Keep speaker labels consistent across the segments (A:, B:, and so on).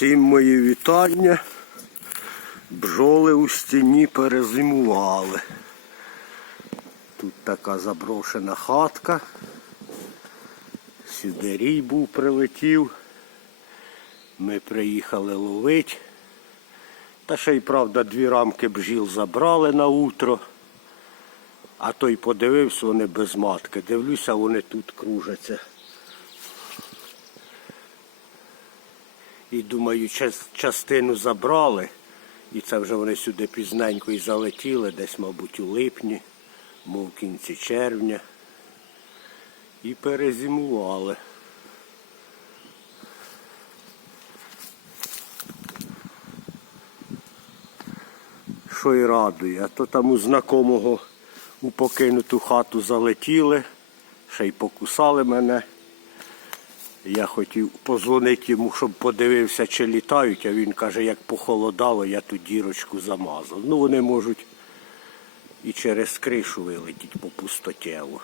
A: Всім мої вітання. Бджоли у стіні перезимували. Тут така заброшена хатка. Сюди рій був прилетів. Ми приїхали ловити. Та ще й правда дві рамки бжіл забрали на утро. А той подивився, вони без матки. Дивлюся, вони тут кружаться. І думаю, частину забрали. І це вже вони сюди пізненько і залетіли, десь, мабуть, у липні, мов в кінці червня. І перезимували. Що й радує, а то там у знакомого у покинуту хату залетіли, ще й покусали мене. Я хотів позвонити йому, щоб подивився, чи літають, а він каже, як похолодало, я ту дірочку замазав. Ну вони можуть і через кришу вилетіти по пустотєву.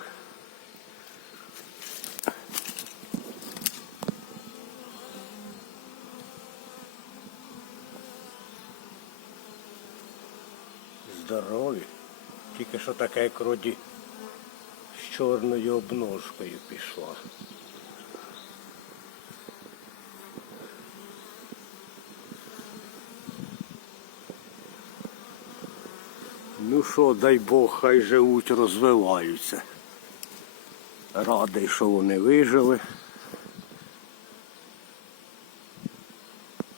A: Здорові. Тільки що таке, як роді з чорною обножкою пішла. Ну що, дай Бог, хай живуть, розвиваються. Радий, що вони вижили.